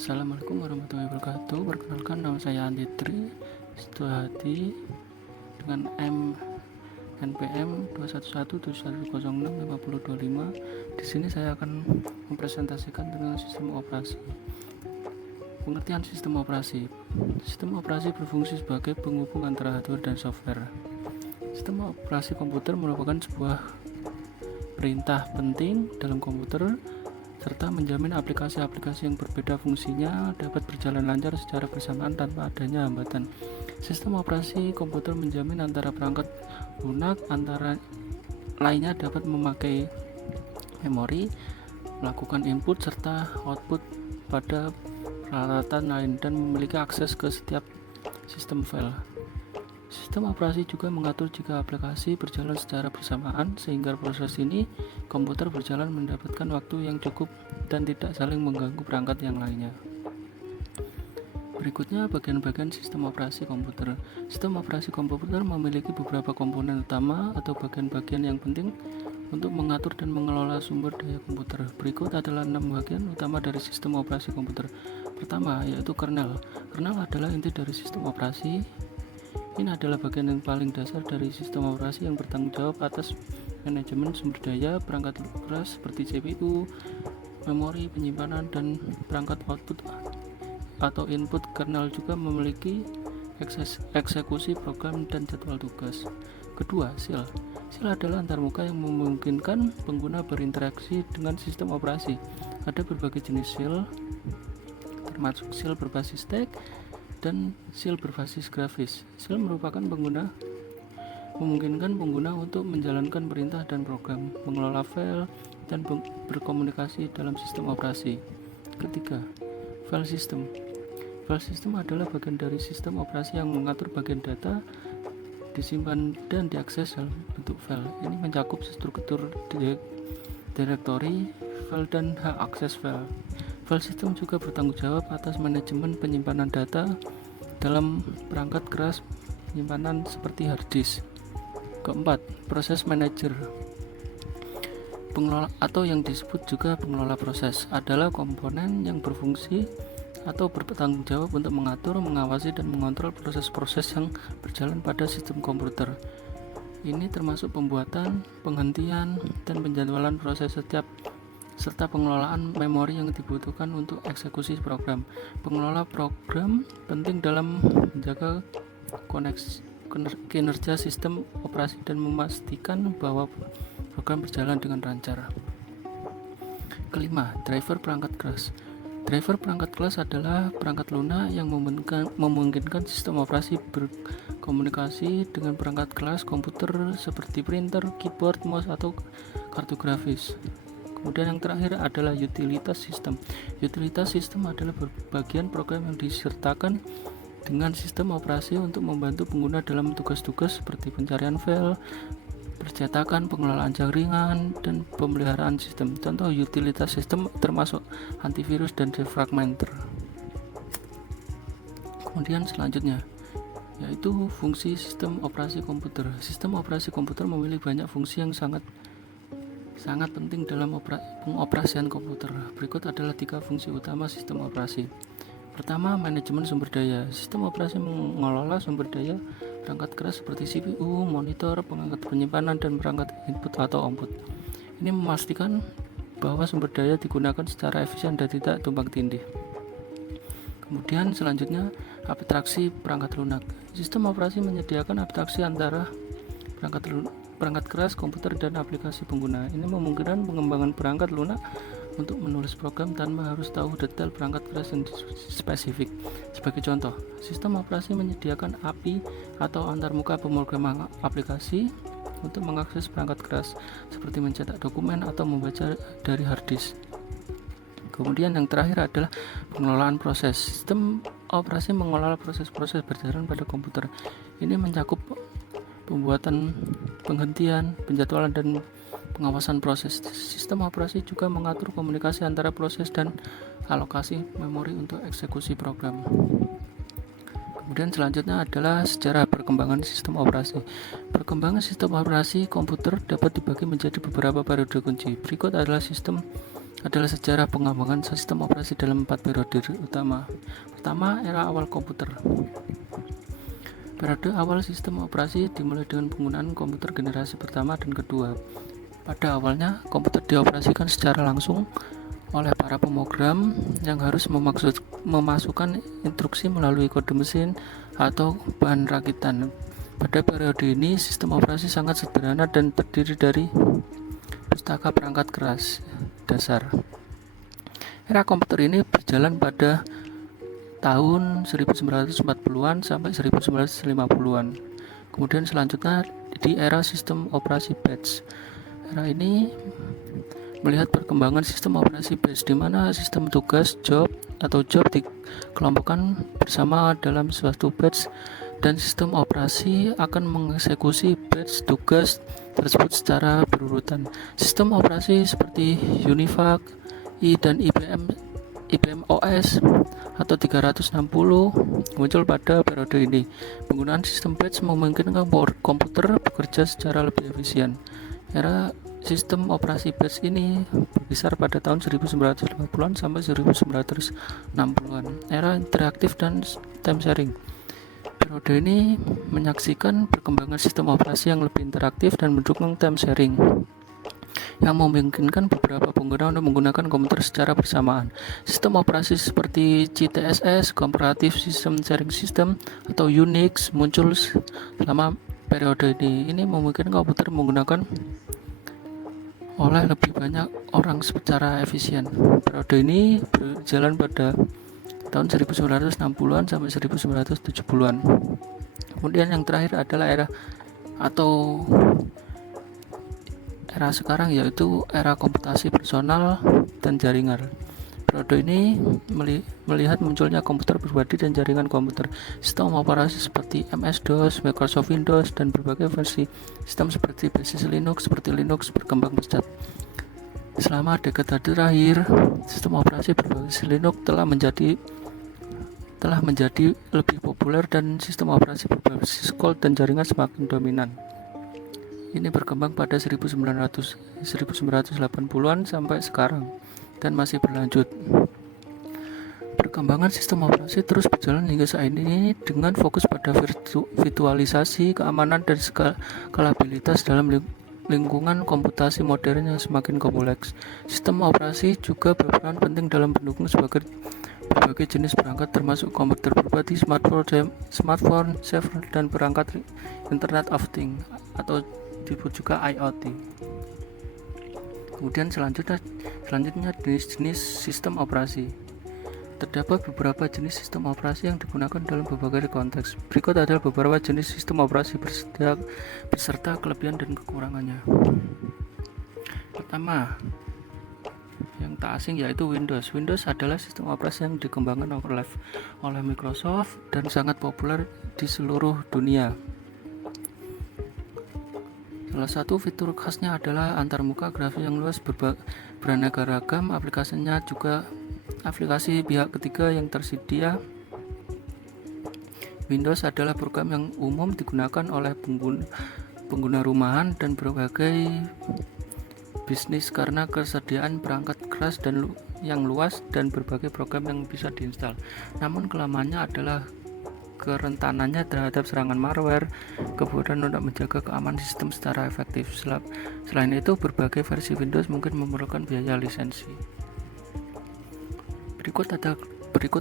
Assalamualaikum warahmatullahi wabarakatuh. Perkenalkan, nama saya Anditri Situhadi dengan NPM 2117171065025. Di sini saya akan mempresentasikan tentang sistem operasi. Pengertian sistem operasi. Sistem operasi berfungsi sebagai penghubung antara hardware dan software. Sistem operasi komputer merupakan sebuah perintah penting dalam komputer serta menjamin aplikasi-aplikasi yang berbeda fungsinya dapat berjalan lancar secara bersamaan tanpa adanya hambatan. Sistem operasi komputer menjamin antara perangkat lunak antara lainnya dapat memakai memori, melakukan input serta output pada peralatan lain dan memiliki akses ke setiap sistem file. Sistem operasi juga mengatur jika aplikasi berjalan secara bersamaan sehingga proses ini komputer berjalan mendapatkan waktu yang cukup dan tidak saling mengganggu perangkat yang lainnya. Berikutnya bagian-bagian sistem operasi komputer. Sistem operasi komputer memiliki beberapa komponen utama atau bagian-bagian yang penting untuk mengatur dan mengelola sumber daya komputer. Berikut adalah 6 bagian utama dari sistem operasi komputer. Pertama, yaitu kernel. Kernel adalah inti dari sistem operasi. Ini adalah bagian yang paling dasar dari sistem operasi yang bertanggung jawab atas manajemen sumber daya perangkat keras seperti CPU, memori penyimpanan, dan perangkat output atau input. Kernel juga memiliki eksekusi program dan jadwal tugas. Kedua, shell. Shell adalah antarmuka yang memungkinkan pengguna berinteraksi dengan sistem operasi. Ada berbagai jenis shell, termasuk shell berbasis teks dan shell berbasis grafis. Shell memungkinkan pengguna untuk menjalankan perintah dan program, mengelola file, dan berkomunikasi dalam sistem operasi. Ketiga, file system. File system adalah bagian dari sistem operasi yang mengatur bagian data disimpan dan diakses dalam bentuk file. Ini mencakup struktur direktori, file, dan hak akses file. File system juga bertanggung jawab atas manajemen penyimpanan data dalam perangkat keras penyimpanan seperti hard disk. Keempat, proses manager. Pengelola atau yang disebut juga pengelola proses adalah komponen yang berfungsi atau bertanggung jawab untuk mengatur, mengawasi, dan mengontrol proses-proses yang berjalan pada sistem komputer. Ini termasuk pembuatan, penghentian, dan penjadwalan proses serta pengelolaan memori yang dibutuhkan untuk eksekusi program. Pengelola program penting dalam menjaga kinerja sistem operasi dan memastikan bahwa program berjalan dengan lancar. Kelima, driver perangkat keras. Driver perangkat keras adalah perangkat lunak yang memungkinkan sistem operasi berkomunikasi dengan perangkat keras komputer seperti printer, keyboard, mouse, atau kartu grafis. Kemudian yang terakhir adalah utilitas sistem. Utilitas sistem adalah bagian program yang disertakan dengan sistem operasi untuk membantu pengguna dalam tugas-tugas seperti pencarian file, percetakan, pengelolaan jaringan, dan pemeliharaan sistem. Contoh utilitas sistem termasuk antivirus dan defragmenter. Kemudian selanjutnya yaitu fungsi sistem operasi komputer. Sistem operasi komputer memiliki banyak fungsi yang sangat penting dalam pengoperasian komputer. Berikut adalah 3 fungsi utama sistem operasi. Pertama, manajemen sumber daya. Sistem operasi mengelola sumber daya perangkat keras seperti CPU, monitor, perangkat penyimpanan, dan perangkat input atau output. Ini memastikan bahwa sumber daya digunakan secara efisien dan tidak tumpang tindih. Kemudian selanjutnya, abstraksi perangkat lunak. Sistem operasi menyediakan abstraksi antara perangkat keras komputer dan aplikasi pengguna. Ini memungkinkan pengembangan perangkat lunak untuk menulis program tanpa harus tahu detail perangkat keras yang spesifik. Sebagai contoh, sistem operasi menyediakan API atau antarmuka pemrograman aplikasi untuk mengakses perangkat keras seperti mencetak dokumen atau membaca dari hard disk. Kemudian yang terakhir adalah pengelolaan proses. Sistem operasi mengelola proses-proses berjalan pada komputer. Ini mencakup pembuatan, penghentian, penjadwalan, dan pengawasan proses. Sistem operasi juga mengatur komunikasi antara proses dan alokasi memori untuk eksekusi program. Kemudian selanjutnya adalah sejarah perkembangan sistem operasi. Perkembangan sistem operasi komputer dapat dibagi menjadi beberapa periode kunci. Berikut adalah sistem adalah sejarah pengembangan sistem operasi dalam 4 periode utama. Pertama, era awal komputer. Periode awal sistem operasi dimulai dengan penggunaan komputer generasi pertama dan kedua. Pada awalnya, komputer dioperasikan secara langsung oleh para pemrogram yang harus memasukkan instruksi melalui kode mesin atau bahan rakitan. Pada periode ini, sistem operasi sangat sederhana dan terdiri dari pustaka perangkat keras dasar. Era komputer ini berjalan pada tahun 1940-an sampai 1950-an. Kemudian selanjutnya di era sistem operasi batch. Era ini melihat perkembangan sistem operasi batch, di mana sistem tugas job dikelompokkan bersama dalam suatu batch, dan sistem operasi akan mengeksekusi batch tugas tersebut secara berurutan. Sistem operasi seperti Univac, dan IBM OS atau 360 muncul pada periode ini. Penggunaan sistem batch memungkinkan komputer bekerja secara lebih efisien. Era sistem operasi batch ini berkisar pada tahun 1950-an sampai 1960-an. Era interaktif dan time sharing. Periode ini menyaksikan perkembangan sistem operasi yang lebih interaktif dan mendukung time sharing, yang memungkinkan beberapa pengguna untuk menggunakan komputer secara bersamaan. Sistem operasi seperti CTSS, Cooperative System Sharing System, atau Unix muncul selama periode ini. Ini memungkinkan komputer menggunakan oleh lebih banyak orang secara efisien. Periode ini berjalan pada tahun 1960-an sampai 1970-an. Kemudian yang terakhir adalah era sekarang, yaitu era komputasi personal dan jaringan. Periode ini melihat munculnya komputer pribadi dan jaringan komputer. Sistem operasi seperti MS-DOS, Microsoft Windows, dan berbagai versi sistem seperti basis Linux berkembang pesat. Selama dekade terakhir, sistem operasi berbasis Linux telah menjadi lebih populer dan sistem operasi berbasis cold dan jaringan semakin dominan. Ini berkembang pada 1980-an sampai sekarang dan masih berlanjut. Perkembangan sistem operasi terus berjalan hingga saat ini dengan fokus pada virtualisasi, keamanan, dan skalabilitas dalam lingkungan komputasi modern yang semakin kompleks. Sistem operasi juga berperan penting dalam mendukung berbagai jenis perangkat termasuk komputer pribadi, smartphone, server, dan perangkat Internet of Things atau disebut juga IoT. Kemudian selanjutnya jenis-jenis sistem operasi. Terdapat beberapa jenis sistem operasi yang digunakan dalam berbagai konteks. Berikut adalah beberapa jenis sistem operasi beserta kelebihan dan kekurangannya. Pertama, yang tak asing yaitu Windows. Windows adalah sistem operasi yang dikembangkan oleh Microsoft dan sangat populer di seluruh dunia. Salah satu fitur khasnya adalah antarmuka grafis yang luas beraneka ragam. Aplikasinya juga aplikasi pihak ketiga yang tersedia. Windows adalah program yang umum digunakan oleh pengguna rumahan dan berbagai bisnis karena kesediaan perangkat keras yang luas dan berbagai program yang bisa diinstal. Namun kelemahannya adalah kerentanannya terhadap serangan malware, kemudian untuk menjaga keamanan sistem secara efektif. Selain itu, berbagai versi Windows mungkin memerlukan biaya lisensi. Berikut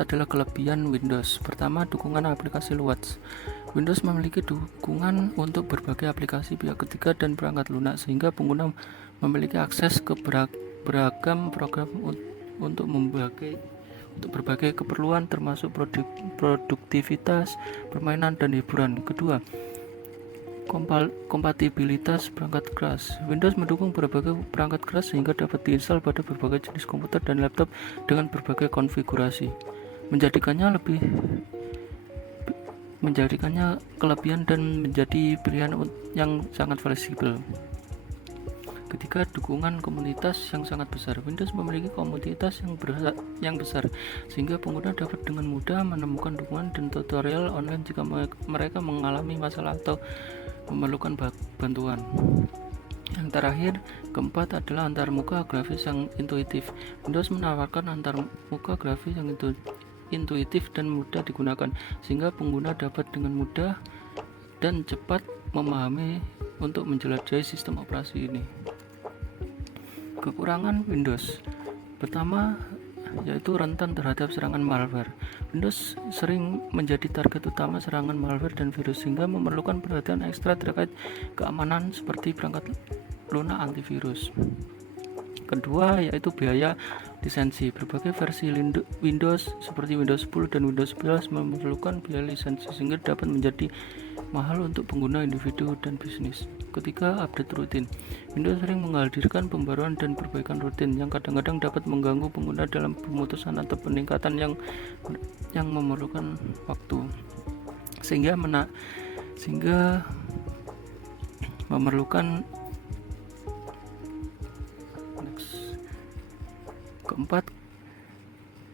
adalah kelebihan Windows. Pertama, dukungan aplikasi luas. Windows memiliki dukungan untuk berbagai aplikasi pihak ketiga dan perangkat lunak, sehingga pengguna memiliki akses ke beragam program untuk berbagai keperluan termasuk produktivitas, permainan, dan hiburan. Kedua, kompatibilitas perangkat keras. Windows mendukung berbagai perangkat keras sehingga dapat diinstal pada berbagai jenis komputer dan laptop dengan berbagai konfigurasi, menjadikannya kelebihan dan menjadi pilihan yang sangat fleksibel. Ketiga, dukungan komunitas yang sangat besar. Windows memiliki komunitas yang besar sehingga pengguna dapat dengan mudah menemukan dukungan dan tutorial online jika mereka mengalami masalah atau memerlukan bantuan. Yang terakhir, keempat adalah antarmuka grafis yang intuitif. Windows menawarkan antarmuka grafis yang intuitif dan mudah digunakan, sehingga pengguna dapat dengan mudah dan cepat memahami untuk menjelajahi sistem operasi ini. Kekurangan Windows pertama yaitu rentan terhadap serangan malware. Windows sering menjadi target utama serangan malware dan virus, sehingga memerlukan perhatian ekstra terkait keamanan seperti perangkat lunak antivirus. Kedua yaitu biaya lisensi. Berbagai versi Windows seperti Windows 10 dan Windows 11 memerlukan biaya lisensi, sehingga dapat menjadi mahal untuk pengguna individu dan bisnis. Ketiga, update rutin. Windows sering menghadirkan pembaruan dan perbaikan rutin yang kadang-kadang dapat mengganggu pengguna dalam pemutusan atau peningkatan yang memerlukan waktu, sehingga memerlukan. Keempat,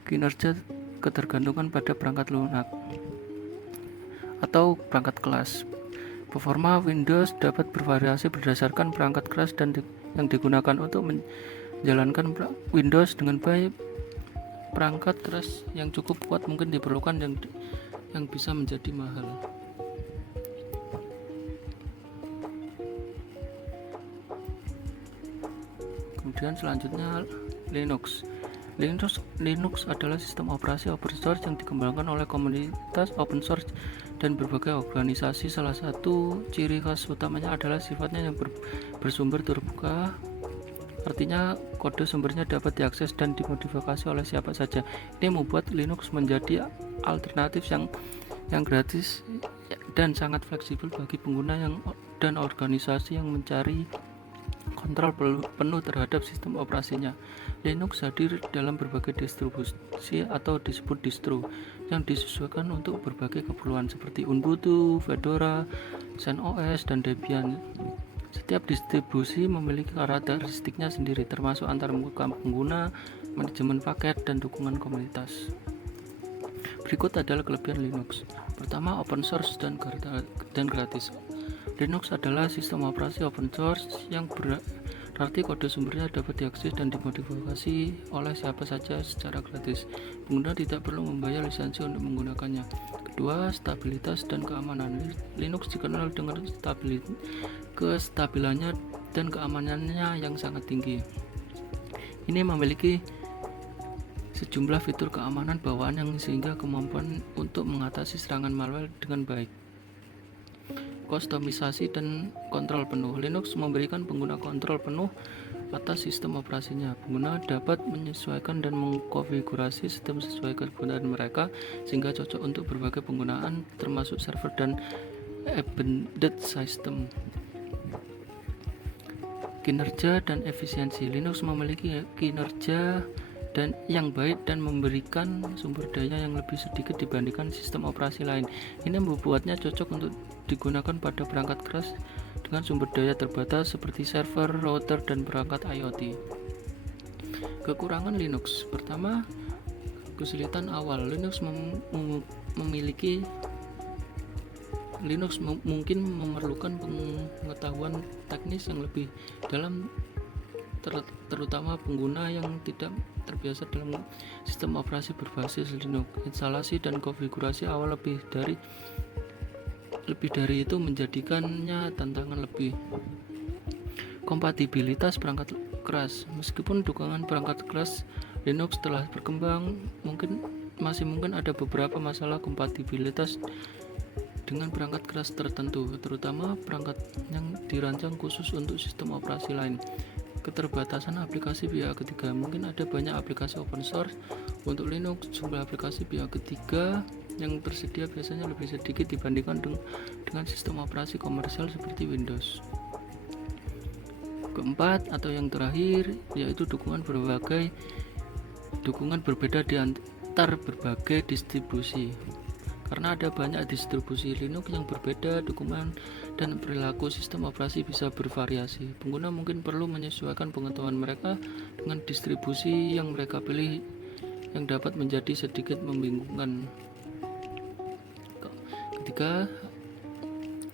kinerja ketergantungan pada perangkat lunak atau perangkat kelas. Performa Windows dapat bervariasi berdasarkan perangkat kelas yang digunakan. Untuk menjalankan Windows dengan baik, perangkat keras yang cukup kuat mungkin diperlukan yang bisa menjadi mahal. Kemudian selanjutnya Linux adalah sistem operasi open source yang dikembangkan oleh komunitas open source dan berbagai organisasi. Salah satu ciri khas utamanya adalah sifatnya yang bersumber terbuka. Artinya kode sumbernya dapat diakses dan dimodifikasi oleh siapa saja. Ini membuat Linux menjadi alternatif yang gratis dan sangat fleksibel bagi pengguna dan organisasi yang mencari kontrol penuh terhadap sistem operasinya. Linux hadir dalam berbagai distribusi atau disebut distro yang disesuaikan untuk berbagai keperluan seperti Ubuntu, Fedora, CentOS, dan Debian. Setiap distribusi memiliki karakteristiknya sendiri, termasuk antarmuka pengguna, manajemen paket, dan dukungan komunitas. Berikut adalah kelebihan Linux. Pertama, open source dan gratis. Linux adalah sistem operasi open source yang berarti kode sumbernya dapat diakses dan dimodifikasi oleh siapa saja secara gratis. Pengguna tidak perlu membayar lisensi untuk menggunakannya. Kedua, stabilitas dan keamanan. Linux dikenal dengan kestabilannya dan keamanannya yang sangat tinggi. Ini memiliki sejumlah fitur keamanan bawaan yang sehingga kemampuan untuk mengatasi serangan malware dengan baik. Kustomisasi dan kontrol penuh. Linux memberikan pengguna kontrol penuh atas sistem operasinya. Pengguna dapat menyesuaikan dan mengkonfigurasi sistem sesuai kebutuhan mereka, sehingga cocok untuk berbagai penggunaan termasuk server dan embedded system. Kinerja dan efisiensi. Linux memiliki kinerja yang baik dan memberikan sumber daya yang lebih sedikit dibandingkan sistem operasi lain. Ini membuatnya cocok untuk digunakan pada perangkat keras dengan sumber daya terbatas seperti server, router, dan perangkat IoT. Kekurangan Linux. Pertama, kesulitan awal. Linux mungkin memerlukan pengetahuan teknis yang lebih dalam, terutama pengguna yang tidak terbiasa dalam sistem operasi berbasis Linux. Instalasi dan konfigurasi awal lebih dari itu menjadikannya tantangan lebih. Kompatibilitas perangkat keras. Meskipun dukungan perangkat keras Linux telah berkembang, masih mungkin ada beberapa masalah kompatibilitas dengan perangkat keras tertentu, terutama perangkat yang dirancang khusus untuk sistem operasi lain. Keterbatasan aplikasi pihak ketiga. Mungkin ada banyak aplikasi open source untuk Linux. Jumlah aplikasi pihak ketiga yang tersedia biasanya lebih sedikit dibandingkan dengan sistem operasi komersial seperti Windows. Keempat atau yang terakhir yaitu dukungan berbeda di antar berbagai distribusi. Karena ada banyak distribusi Linux yang berbeda, dukungan dan perilaku sistem operasi bisa bervariasi. Pengguna mungkin perlu menyesuaikan pengetahuan mereka dengan distribusi yang mereka pilih, yang dapat menjadi sedikit membingungkan. Ketiga,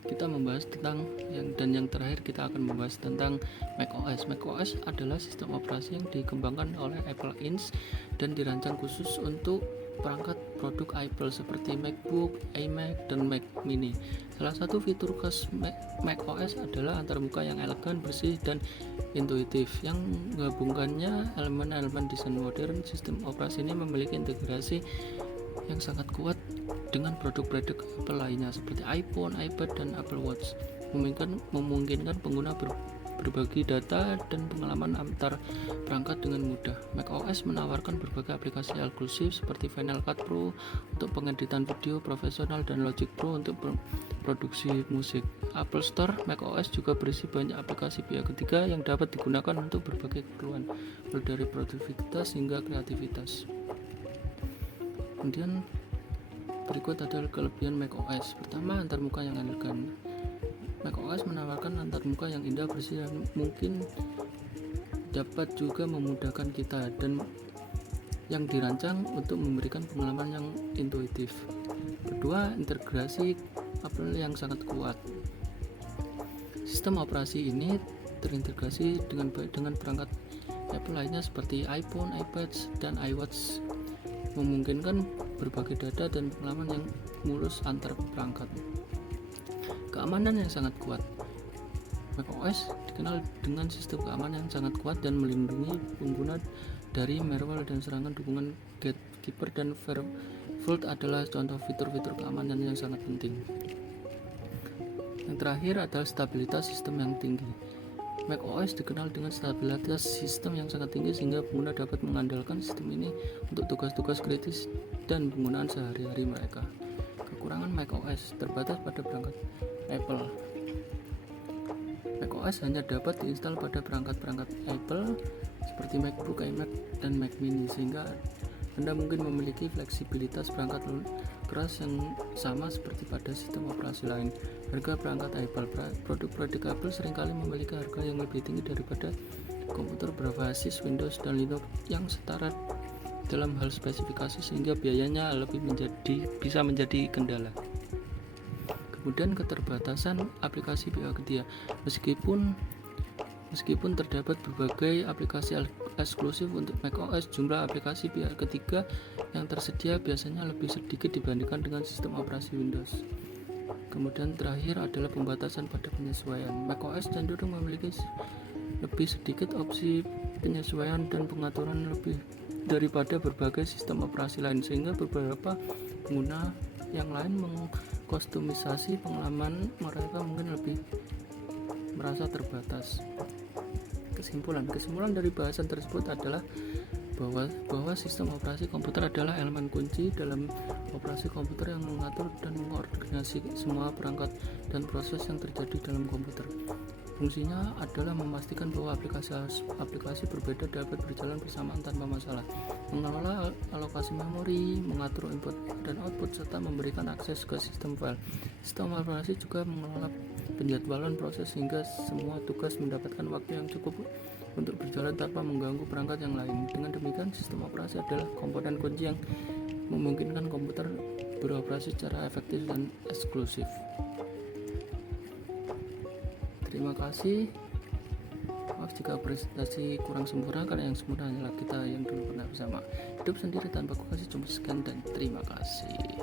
kita membahas tentang yang terakhir kita akan membahas tentang macOS. macOS adalah sistem operasi yang dikembangkan oleh Apple Inc. dan dirancang khusus untuk perangkat produk Apple seperti MacBook, iMac, dan Mac Mini. Salah satu fitur khas macOS adalah antarmuka yang elegan, bersih, dan intuitif yang menggabungkannya elemen-elemen desain modern. Sistem operasi ini memiliki integrasi yang sangat kuat dengan produk-produk Apple lainnya seperti iPhone, iPad, dan Apple Watch, memungkinkan pengguna berbagi data dan pengalaman antar perangkat dengan mudah. macOS menawarkan berbagai aplikasi eksklusif seperti Final Cut Pro untuk pengeditan video profesional dan Logic Pro untuk produksi musik. Apple Store macOS juga berisi banyak aplikasi pihak ketiga yang dapat digunakan untuk berbagai keperluan, mulai dari produktivitas hingga kreativitas. Kemudian berikut adalah kelebihan macOS. Pertama, antarmuka yang elegan. macOS menawarkan antarmuka yang indah, bersih, dan mungkin dapat juga memudahkan kita dan yang dirancang untuk memberikan pengalaman yang intuitif. Kedua, integrasi Apple yang sangat kuat. Sistem operasi ini terintegrasi dengan baik dengan perangkat Apple lainnya seperti iPhone, iPad, dan iWatch, memungkinkan berbagai data dan pengalaman yang mulus antar perangkat. Keamanan yang sangat kuat. macOS dikenal dengan sistem keamanan yang sangat kuat dan melindungi pengguna dari malware dan serangan. Dukungan Gatekeeper dan Vault adalah contoh fitur-fitur keamanan yang sangat penting. Yang terakhir adalah stabilitas sistem yang tinggi. macOS dikenal dengan stabilitas sistem yang sangat tinggi sehingga pengguna dapat mengandalkan sistem ini untuk tugas-tugas kritis dan penggunaan sehari-hari mereka. Kekurangan macOS terbatas pada perangkat Apple. macOS hanya dapat diinstal pada perangkat-perangkat Apple seperti MacBook, iMac, dan Mac Mini, sehingga Anda mungkin memiliki fleksibilitas perangkat keras yang sama seperti pada sistem operasi lain. Harga perangkat Apple. Produk-produk Apple seringkali memiliki harga yang lebih tinggi daripada komputer berbasis Windows dan Linux yang setara dalam hal spesifikasi, sehingga biayanya bisa menjadi kendala. Kemudian keterbatasan aplikasi pihak ketiga. Meskipun terdapat berbagai aplikasi eksklusif untuk macOS, jumlah aplikasi pihak ketiga yang tersedia biasanya lebih sedikit dibandingkan dengan sistem operasi Windows. Kemudian terakhir adalah pembatasan pada penyesuaian. macOS cenderung memiliki lebih sedikit opsi penyesuaian dan pengaturan lebih daripada berbagai sistem operasi lain, sehingga beberapa pengguna yang lain mengkustomisasi pengalaman mereka mungkin lebih merasa terbatas. Kesimpulan dari bahasan tersebut adalah bahwa sistem operasi komputer adalah elemen kunci dalam operasi komputer yang mengatur dan mengkoordinasi semua perangkat dan proses yang terjadi dalam komputer. Fungsinya adalah memastikan bahwa aplikasi berbeda dapat berjalan bersamaan tanpa masalah, mengelola alokasi memori, mengatur input dan output, serta memberikan akses ke sistem file. Sistem operasi juga mengelola penjadwalan proses sehingga semua tugas mendapatkan waktu yang cukup untuk berjalan tanpa mengganggu perangkat yang lain. Dengan demikian, sistem operasi adalah komponen kunci yang memungkinkan komputer beroperasi secara efektif dan eksklusif. Terima kasih. Maaf jika presentasi kurang sempurna, karena yang sempurna hanyalah kita yang dulu pernah bersama. Hidup sendiri tanpa kekasih, cuma sekian dan terima kasih.